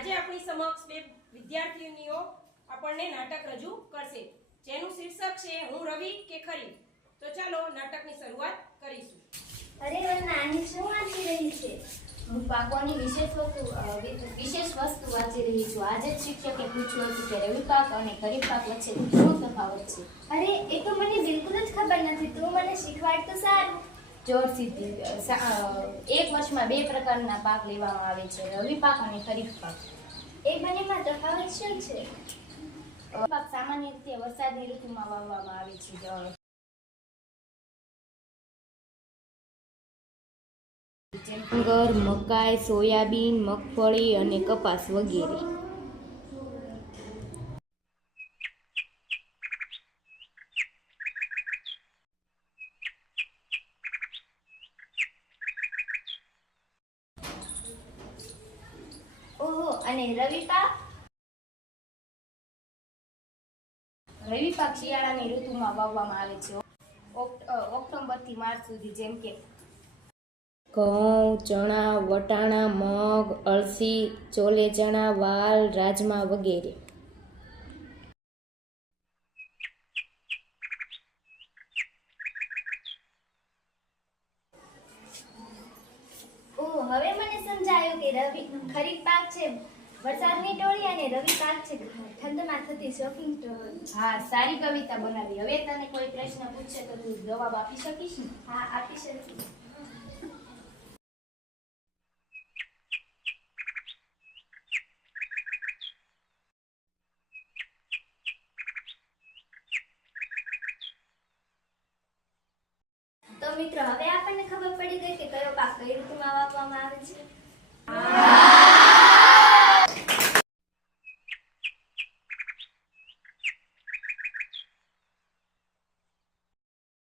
આજે આપણી સમક્ષ બે વિદ્યાર્થીનીઓ આપણને નાટક રજૂ કરશે. જેનું શીર્ષક છે હું રવિ કે ખરી? તો ચાલો નાટકની શરૂઆત કરીશું. અરે અહીં શું વાંચી રહી છે? હું પાકોની વિશેષ વસ્તુ વિશેષ વસ્તુ વાંચી રહી છું. આજે જ શિક્ષકે પૂછ્યું હતું કે રવિ પાક અને ખરીફ પાક વચ્ચે શું તફાવત છે? અરે એ તો મને બિલકુલ જ ખબર નથી. તું મને શીખવાડ તો સારું જોર સિદ્ધિ અ, સા- અ, એક વર્ષમાં બે પ્રકારના પાક લેવામાં આવે છે રવિ પાક અને ખરીફ પાક. એ બંનેમાં તફાવત શું છે? પાક સામાન્ય રીતે વરસાદની ઋતુમાં વાવવામાં આવે છે ડાંગર મકાઈ સોયાબીન મગફળી અને કપાસ વગેરે. અને રવિ પાક શિયાળાની ઋતુમાં વાવવામાં આવે છે. ઓક્ટોબરથી માર્ચ સુધી જેમ કે ઘઉં, ચણા, વટાણા, મગ, અળસી, ચોલે, ચણા, વાલ, રાજમા વગેરે. હવે મને સમજાયું કે રવિ ખરીફ પાક છે. વરસાદની ટોળી અને રવિ પાક છે. ઠંડમાં થતી શોપિંગ ટોળી. હા સારી કવિતા બનાવી. હવે તને કોઈ પ્રશ્ન પૂછે તો તું જવાબ આપી શકીશ ને? હા આપી શકીશ તો મિત્રો હવે આપણને ખબર પડી ગઈ કે કયો પાક કઈ ઋતુમાં વાવવામાં આવે છે?